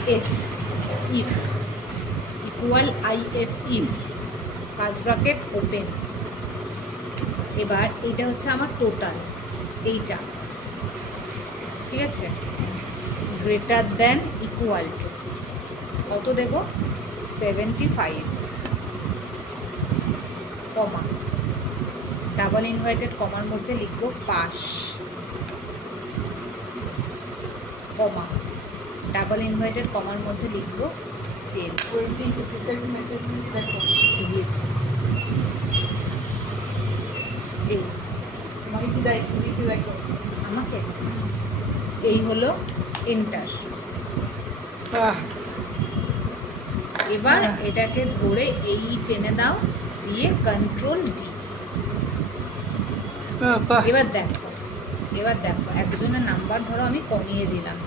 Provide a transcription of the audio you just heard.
IF, if equal IF, if first bracket open. এবার এটা হচ্ছে আমার টোটাল, এইটা ঠিক আছে, গ্রেটার দেন ইকুয়াল টু কত দেব, 75, কমা, ডাবল ইনভার্টেড কমার মধ্যে লিখব পাস, কমা, ডাবল ইনভার্টেড কমার মধ্যে লিখব ফেল। মেসেজ দিয়েছে এই আমাকে, এই হলো এন্টার। এবার এটাকে ধরে এই টেনে দাও, দিয়ে কন্ট্রোল ডি। এবার দেখো, এবার দেখো একজনের নাম্বার ধরো আমি কমিয়ে দিলাম,